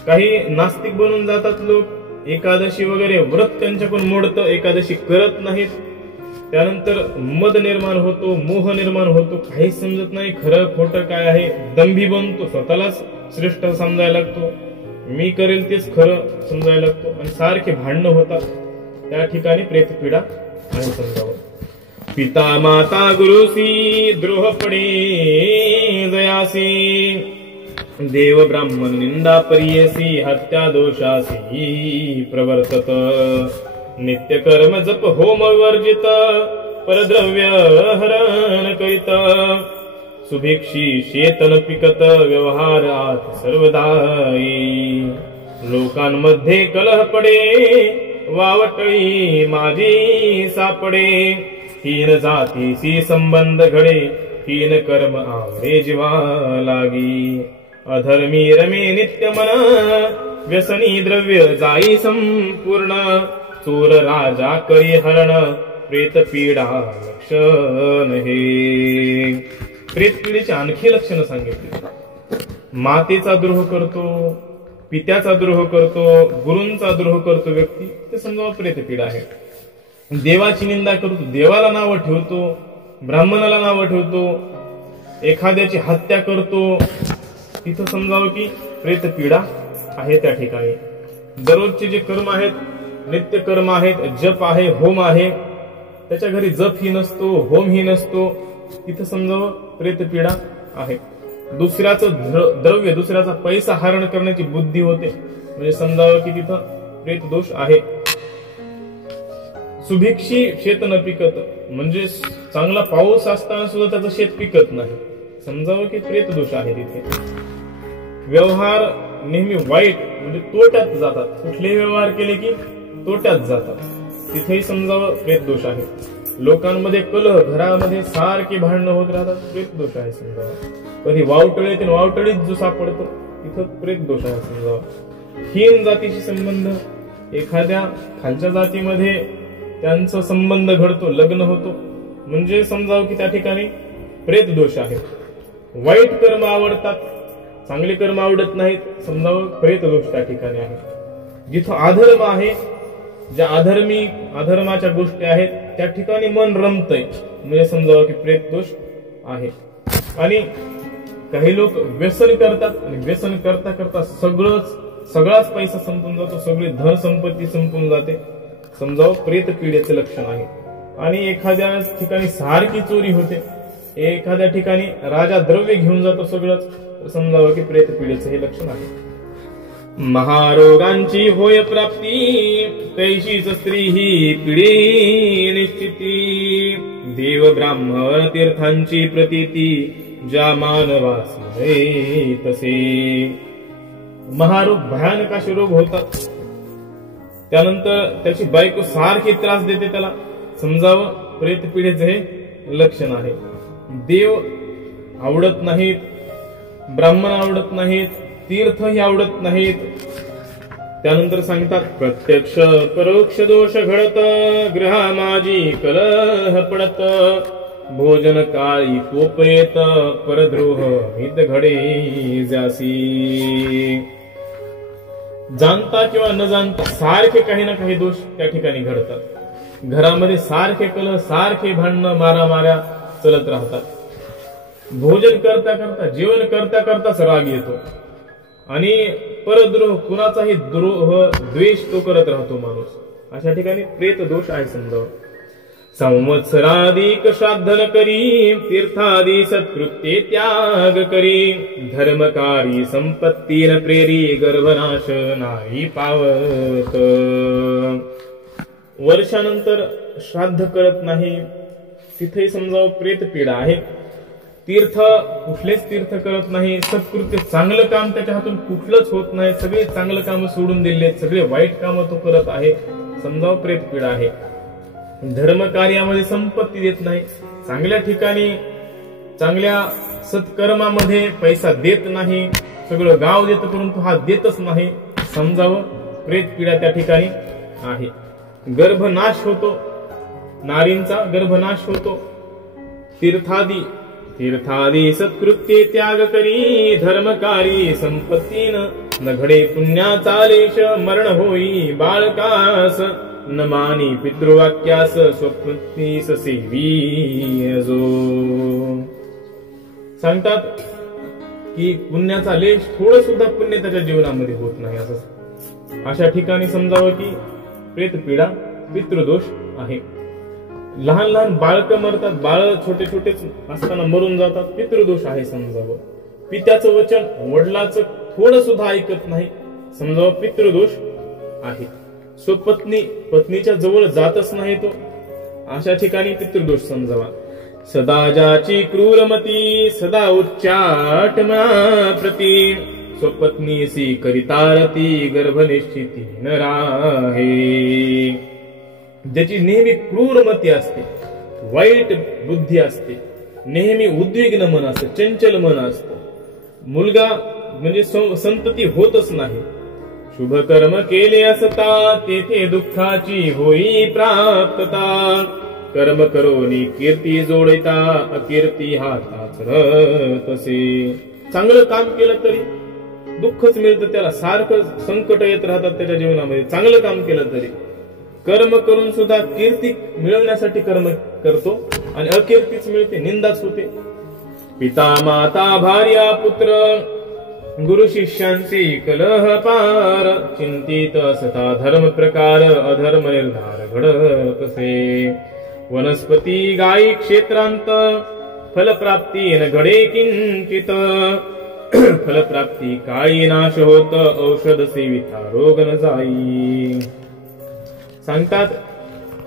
काही नास्तिक बनून जातात लोक, एकादशी वगैरे व्रत त्यांच्याकडून मोडतं, एकादशी करत नाहीत. त्यानंतर मद निर्माण होतो, मोह निर्माण होतो, काहीच समजत नाही खरं खोटं काय आहे, दंभी बनतो, स्वतःलाच श्रेष्ठ समजायला लागतो, मी करेल तेच खरं समजायला लागतो आणि सारखे भांडणं होतात. त्या ठिकाणी प्रेतपीडा आणि समजावं. पिता माता गुरुसी द्रोह पडे जयासी, देव ब्राह्मण निंदा परियसी हत्या दोषासी प्रवर्तत, नित्य कर्म जप होम वर्जित परद्रव्य हरण करीत, सुभिक्षी शेतन पिकत व्यवहार आत सर्वदाई, लोकांमध्ये कलह पडे वावटळी माझी सापडे, हीन जातीसी संबंध घडे हीन कर्म आवडे जीवा लागी, अधर्मी रमे नित्य मन व्यसनी द्रव्य जाई संपूर्ण, चोर राजा करी हरण प्रेत पीडा लक्षण हे. प्रेत पीडेची आणखी लक्षण सांगितली. मातेचा द्रोह करतो, पित्याचा द्रोह करतो, गुरूंचा द्रोह करतो व्यक्ती, ते समजा प्रेत पीडा आहे. देवाची निंदा करतो, देवाला नावं ठेवतो, ब्राह्मणाला नावं ठेवतो, एखाद्याची हत्या करतो, तिथं समजावं की प्रेत पीडा आहे. त्या ठिकाणी दररोजचे जे कर्म आहेत, नित्य कर्म आहेत, जप आहे, होम आहे, त्याच्या घरी जप ही नसतो, होम ही नसतो, तिथं समजावं प्रेत पीडा आहे. दुसऱ्याचं द्रव्य, दुसऱ्याचा पैसा हरण करण्याची बुद्धी होते, म्हणजे समजावं की तिथं प्रेत दोष आहे. सुभिक्षी शेत न पिकत, म्हणजे चांगला पाऊस असताना सुद्धा त्याचं शेत पिकत नाही, समजावं की प्रेत दोष आहे तिथे. व्यवहार नेहमी वाईट म्हणजे तोट्यात जातात, कुठलेही व्यवहार केले की तोट्यात जातात, तिथेही समजावं प्रेत दोष आहे. लोकांमध्ये कलह, घरामध्ये सारखे भांडणं होत राहतात, प्रेत दोष आहे समजावं. कधी वावटळीत वावटळीत जो सापडतो तिथं प्रेत दोष आहे समजावं. हीन जातीशी संबंध, एखाद्या खालच्या जातीमध्ये त्यांचा संबंध घडतो, लग्न होतो, म्हणजे समजावं की त्या ठिकाणी प्रेत दोष आहे. वाईट कर्म आवडतात, चांगले कर्म आवडत नाहीत, समजावं प्रेत दोष त्या ठिकाणी आहे. जिथं अधर्म आहे, ज्या अधर्माच्या गोष्टी आहेत त्या ठिकाणी मन रमतय, म्हणजे समजावं की प्रेत दोष आहे. आणि काही लोक व्यसन करतात आणि व्यसन करता करता सगळाच पैसा संपून जातो, सगळी धन संपत्ती संपून जाते, समजावं प्रेत पीडेचे लक्षण आहे. आणि एखाद्या ठिकाणी सारखी चोरी होते, एखाद्या ठिकाणी राजा द्रव्य घेऊन जातो सगळंच, समजावं की प्रेत पीडेचे हे लक्षण आहे. महारोगांची होय प्राप्ती तैशीच स्त्री ही पिढी निश्चिती, देव ब्राह्मण तीर्थांची प्रतीती ज्या मानवासी तसे. महारोग, भयानक असे रोग होतात. त्यानंतर त्याची बायको सारखी त्रास देते त्याला. समजावं प्रेत पिढीचे हे लक्षण आहे. देव आवडत नाहीत, ब्राह्मण आवडत नाहीत, तीर्थही आवडत नाहीत. त्यानंतर सांगतात प्रत्यक्ष परोक्ष दोष घडत, ग्रहा माझी कलह पडत, भोजन काळी कोप येत, परद्रोह हित घडे जासी. जाणता किंवा न जाणता सारखे काही ना काही दोष त्या ठिकाणी घडतात. घरामध्ये सारखे कलह, सारखे भांडणं, मारामाऱ्या चलत राहतात. भोजन करता करता, जेवण करता करताच राग येतो आणि परद्रोह, कुणाचाही द्रोह, द्वेष तो करत राहतो माणूस. अशा ठिकाणी प्रेत दोष आहे समजावं. संवत्सराधिक श्राद्धन करी, तीर्थादी सत्कृत्ये त्याग करी, धर्मकारी संपत्तीन प्रेरी, गर्भनाश नाही पावत. वर्षानंतर श्राद्ध करत नाही, तिथे समजावं प्रेत पीडा आहे. तीर्थ, कुठलेच तीर्थ करत नाही. सत्कृत्य, चांगलं काम त्याच्या हातून कुठलंच होत नाही. सगळे चांगलं काम सोडून दिले, सगळे वाईट काम तो करत आहे. समजावं प्रेत पीडा आहे. धर्म कार्यामध्ये संपत्ती देत नाही. चांगल्या ठिकाणी, चांगल्या सत्कर्मामध्ये पैसा देत नाही. सगळं गाव देतं परंतु हा देतच नाही. समजावं प्रेत पीडा त्या ठिकाणी आहे. गर्भनाश होतो, नारींचा गर्भनाश होतो. तीर्थादी सत्कृत्ये त्याग करी, धर्मकारी संपत्तीन न घडे पुण्याचा लेश, मरण होई बाळकास, न मानी पितृवाक्यास, स्वप्नीस सेवी जो. सांगतात की पुण्याचा लेश, थोडं सुद्धा पुण्य त्याच्या जीवनामध्ये होत नाही. असं अशा ठिकाणी समजावं की प्रेत पीडा, पितृदोष आहे. लहान लहान बाळकं मरतात, बाळ छोटे छोटेच असताना मरून जातात, पितृदोष आहे समजावं. पित्याचं वचन, वडिलाचं थोडं सुद्धा ऐकत नाही, समजावं पितृदोष आहे. पत्नीच्या जवळ जातच नाही तो, अशा ठिकाणी पितृदोष समजावा. सदा ज्याची क्रूरमती, सदा उच्चाट मना प्रती, स्वपत्नीसी करितारती, गर्भनिश्चिती न राहे. ज्याची नेहमी क्रूरमती असते, वाईट बुद्धी असते, नेहमी उद्विग्न मन असते, चंचल मन असतं, मुलगा म्हणजे संतती होतच नाही. शुभ कर्म केले असता, तेथे दुःखाची होई प्राप्तता, कर्म करोनी कीर्ती जोडिता, अकीर्ती हाताच तसे. चांगलं काम केलं तरी दुःखच मिळतं त्याला, सारखं संकट येत राहतात त्याच्या जीवनामध्ये. चांगलं काम केलं तरी, कर्म करून सुद्धा कीर्ती मिळवण्यासाठी कर्म करतो आणि अकीर्तीच मिळते, निंदाच होते. पिता माता भार्या पुत्र, गुरु शिष्यांची कलह पार, चिंतित असता धर्म प्रकार, अधर्म निर्धार घडत असे. वनस्पती गायी क्षेत्रांत, फलप्राप्ती न घडे किंचित, फलप्राप्ती काळी नाश होत, औषध सेविता रोग न जाई. सांगतात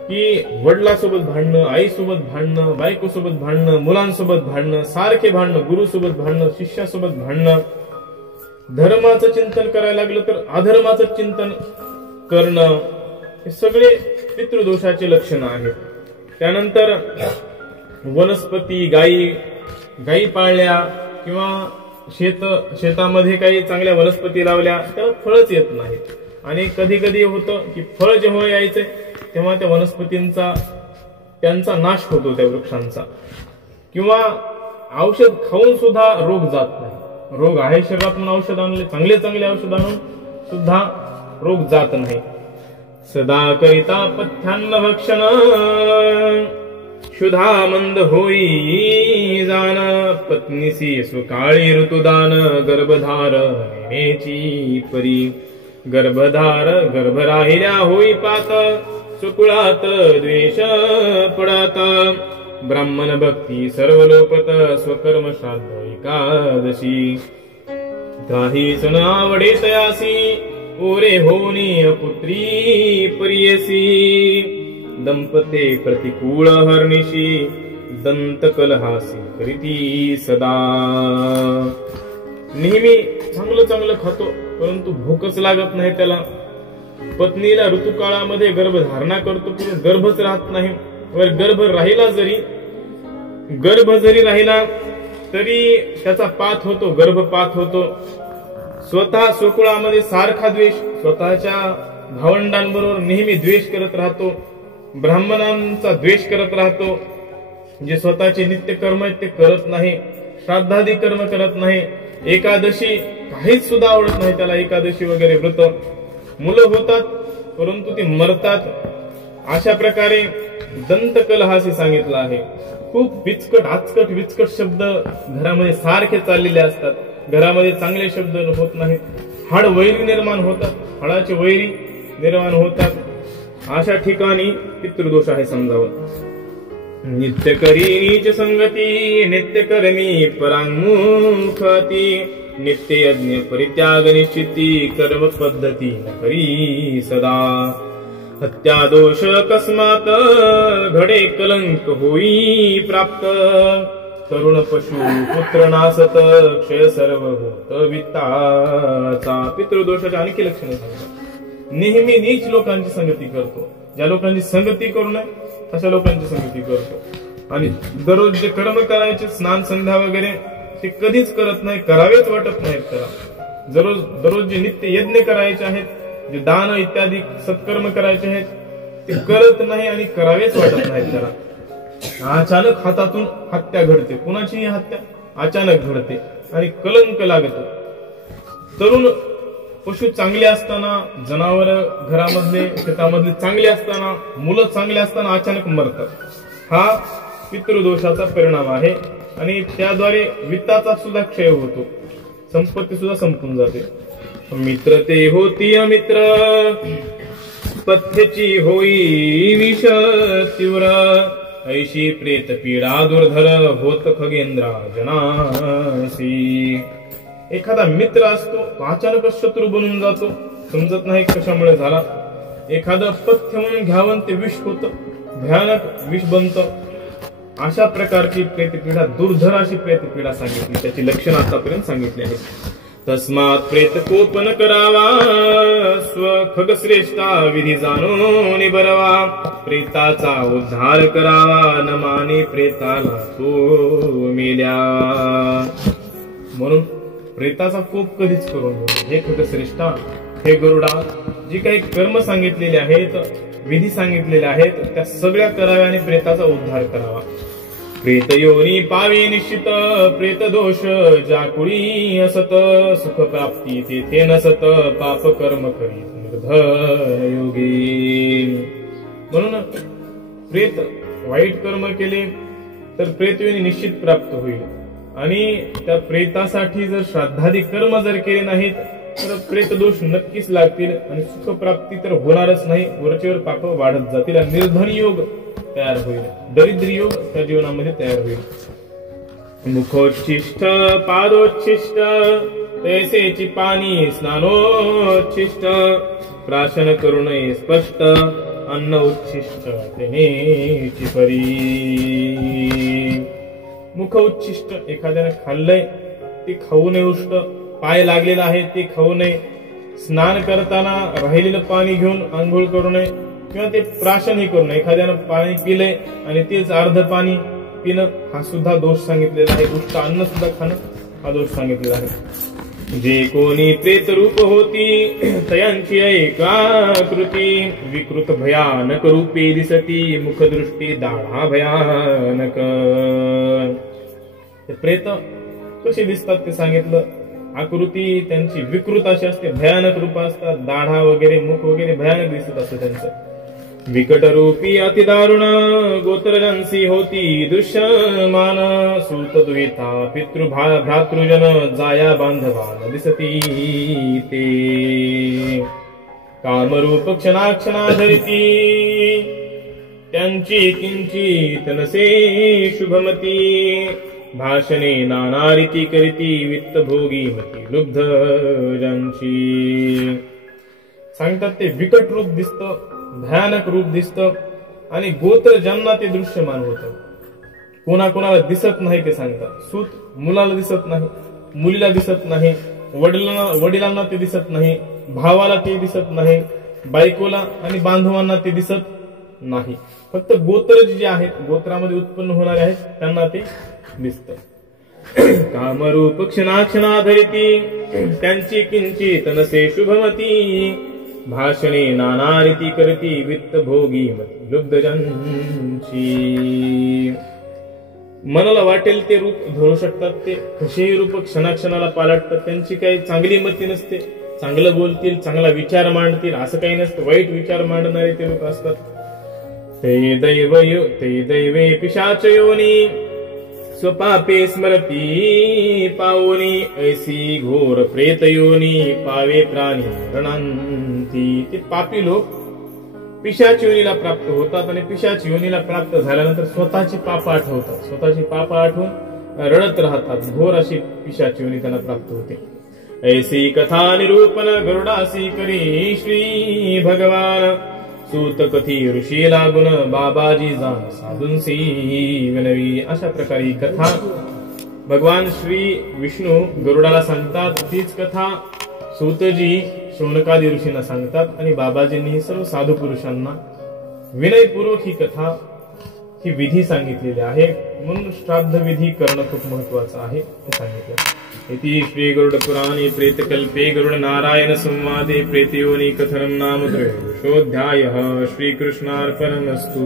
की वडिलांसोबत भांडणं, आईसोबत भांडणं, बायकोसोबत भांडणं, मुलांसोबत भांडणं, सारखे भांडणं, गुरुसोबत भांडणं, शिष्यासोबत भांडणं. धर्माचं चिंतन करायला लागलं तर अधर्माचं चिंतन करणं, हे सगळे पितृदोषाचे लक्षण आहेत. त्यानंतर वनस्पती, गायी पाळल्या किंवा शेतामध्ये काही चांगल्या वनस्पती लावल्या, त्याला फळच येत नाहीत. आणि कधी कधी होतं की फळ जेव्हा यायचे तेव्हा त्या वनस्पतींचा, त्यांचा नाश होतो, त्या वृक्षांचा. किंवा औषध खाऊन सुद्धा रोग जात नाही. रोग आहे शरीरात म्हणून औषध आणले, चांगले चांगले औषध आणून सुद्धा रोग जात नाही. सदा करिता पथ्यान्न भक्षण, शुद्धा मंद होई जाण, पत्नीसी सुकाळी ऋतुदान, गर्भधार नेची परी. गर्भ राहिल्या होई पात, सुकुळात द्वेष पडात, ब्राह्मण भक्ती सर्व लोपत, स्वकर्म श्राद्ध एकादशी. काही सण आवडे तयासी, ओरे होनी पुत्री परियसी, दंपते प्रतिकूळ हरणीशी, दंत कलहासी करीती सदा. नेहमी चांगलं चांगलं खातो, परंतु भूकच लागत नाही त्याला. पत्नीला ऋतुकाळामध्ये गर्भधारणा करतो पण गर्भच राहत नाही. वर गर्भ जरी राहिला तरी त्याचा पात होतो, गर्भपात होतो. स्वतः स्वकुळामध्ये सारखा द्वेष, स्वतःच्या भावंडांबरोबर नेहमी द्वेष करत राहतो, ब्राह्मणांचा द्वेष करत राहतो. जे स्वतःचे नित्य कर्म आहेत ते करत नाही, श्राद्धादी कर्म करत नाही, एकादशी काहीच सुद्धा आवडत नाही त्याला, एकादशी वगैरे व्रत. मुलं होतात परंतु ते मरतात. अशा प्रकारे दंतकलहासी सांगितलं आहे. खूप आचकट विचकट शब्द घरामध्ये सारखे चाललेले असतात. घरामध्ये चांगले शब्द होत नाहीत. हाड वैरी निर्माण होतात, हाडाचे वैरी निर्माण होतात. अशा ठिकाणी पितृदोष आहे समजावं. नित्य करी नीच संगती, नित्य करमी परांगमुखती, नित्य यज्ञ परित्याग निश्चिती, कर्म पद्धती न करी सदा. हत्या दोष अकस्मात घडे कलंक होई प्राप्त, तरुण पशु पुत्र नासत, क्षय सर्व होत वित्ताचा. पितृदोषाचे आणखी लक्षणे सांगतात. नेहमी नीच लोकांची संगती करतो. ज्या लोकांची संगती करू नये तशा लोकांची संगती करतो. आणि दररोज जे कर्म करायचे, स्नान संध्या वगैरे, ते कधीच करत नाही, करावेच वाटत नाहीत त्याला. दररोज जे नित्य यज्ञ करायचे आहेत, जे दान इत्यादी सत्कर्म करायचे आहेत, ते करत नाही आणि करावेच वाटत नाहीत त्याला. अचानक हातातून हत्या घडते, कुणाचीही हत्या अचानक घडते आणि कलंक लागतो. तरुण पशु चांगले असताना, जनावर घरामधले शेतामधले चांगले असताना, मुलं चांगले असताना अचानक मरतात. हा पितृदोषाचा परिणाम आहे आणि त्याद्वारे वित्ताचा सुद्धा क्षय होतो, संपत्ती सुद्धा संपून जाते. मित्र ते होती अमित्र, पथ्यची होई विष तीव्र, ऐशी प्रेत पीडा दुर्धर, होत खगेंद्रा जनासी. एखादा मित्र असतो, अचानकच शत्रू बनून जातो, समजत नाही कशामुळे झाला. एखादं पथ्य म्हणून घ्यावं ते विष होतं, भयानक विष बनतं. अशा प्रकारची प्रेतपीडा, दुर्धर अशी प्रेतपीडा सांगितली, त्याची लक्षणं आतापर्यंत सांगितली आहेत. तस्मात प्रेत कोपन करावा, स्व खगश्रेष्ठा विधी जाणून बरवा, प्रेताचा उद्धार करावा, न माने प्रेताला तो मेल्या. म्हणून प्रेताचा कोप कधीच करू नये. हे खगश्रेष्ठा, हे गरुडा, जी काही कर्म सांगितलेले आहेत, विधी सांगितलेले आहेत, त्या सगळ्या कराव्या आणि प्रेताचा उद्धार करावा. प्रेत योनी पावे निश्चित, प्रेत दोष जाकुळी असत, सुख प्राप्ती तेथे नसत, पाप कर्म करी निर्धन योगी. म्हणून प्रेत वाईट कर्म केले तर प्रेत योनी निश्चित प्राप्त होईल. आणि त्या प्रेतासाठी जर श्राद्धादी कर्म जर केले नाहीत तर प्रेत दोष नक्कीच लागतील आणि सुख प्राप्ती तर होणारच नाही, वरचेवर पाप वाढत जातील आणि निर्धन योग तयार होईल, दरिद्र योग त्या जीवनामध्ये तयार होईल. मुखोच्छिष्ट पादोच्छिष्ट, तैसेची पाणी स्नानोच्छिष्ट, प्राशन करू नये स्पष्ट, अन्न उच्छिष्ट तेनेची परी. मुख उच्छिष्ट, एखाद्याने खाल्लंय ते खाऊ नये उष्ट, पाय लागलेला आहे ते खाऊ नये, स्नान करताना राहिलेलं पाणी घेऊन आंघोळ करू नये, किंवा ते प्राशनही करू नये. एखाद्यानं पाणी पिलंय आणि तेच अर्ध पाणी पिणं, हा सुद्धा दोष सांगितलेला आहे. उष्ट अन्न सुद्धा खाणं हा दोष सांगितलेला आहे. जे कोणी प्रेत रूप होती, तयांची एकाकृती, विकृत भयानक रूपे दिसती, मुखदृष्टी दाढा भयानक. प्रेत कसे दिसतात ते सांगितलं. आकृती त्यांची विकृत अशी असते, भयानक रूप असतात, दाढा वगैरे, मुख वगैरे भयानक दिसत असतं त्यांचं. विकट रूपी अतिदारुण, गोत्रजंसी होती दृश्यमान, सूत दुहिता पितृ भ्रातृजन, जाया बांधवान दिसती ते. कामरूप क्षणाक्षणा धरिती, त्यांची किंचित नसे शुभमती, भाषणे नाना रीती करीती, वित्त भोगी मती लुब्ध ज्यांची. सांगतात ते विकट रूप दिसतं, भयानक रूप दिसतं आणि गोत्र ज्यांना ते दृश्यमान होतं. कोणाकोणाला दिसत नाही ते सांगतात. सूत मुलाला दिसत नाही, मुलीला दिसत नाही, वडिलांना ते दिसत नाही, भावाला ते दिसत नाही, बायकोला आणि बांधवांना ते दिसत नाही. फक्त गोत्रज जे आहेत, गोत्रामध्ये उत्पन्न होणारे आहेत, त्यांना ते दिसत. कामरूप क्षणाक्षणाधरिती त्यांची किंचित नसे शुभमती. भाषणे नाना रीती करती वित्त भोगी मती लुब्धजनची. मनाला वाटेल ते रूप धरू शकतात, ते कसेही रूप क्षणाक्षणाला पालटतात. त्यांची काही चांगली मती नसते, चांगलं बोलतील, चांगला विचार मांडतील असं काही नसतं, वाईट विचार मांडणारे ते लोक असतात. ते दैवे पिशाच योनी स्वपापे स्मरती पावनी. ऐसी घोर प्रेत योनी पावे प्राणी मरणांती. ते पापी लोक पिशाच योनीला प्राप्त होतात आणि पिशाच योनीला प्राप्त झाल्यानंतर स्वतःची पाप आठवतात, स्वतःची पाप आठवून रडत राहतात. घोर अशी पिशाच योनी त्यांना प्राप्त होते. ऐसी कथा निरूपण गरुडासी करी श्री भगवान. सूत कथी ऋषी लागून बाबाजी जाण साधूंसी विनवी. अशा प्रकारे कथा भगवान श्री विष्णू गरुडाला सांगतात. तीच कथा सूतजी शौनकादी ऋषींना सांगतात आणि बाबाजींनी सर्व साधू पुरुषांना विनयपूर्वक ही कथा, ही विधी सांगितलेली आहे. म्हणून श्राद्ध विधी करणं खूप महत्वाचं आहे हे सांगितलं. इति श्री गरुड पुराणे प्रेतकल्पे गरुड नारायण संवादे प्रेतयोनि कथनं नाम त्रयोदशोऽध्यायः. श्रीकृष्णार्पणमस्तु.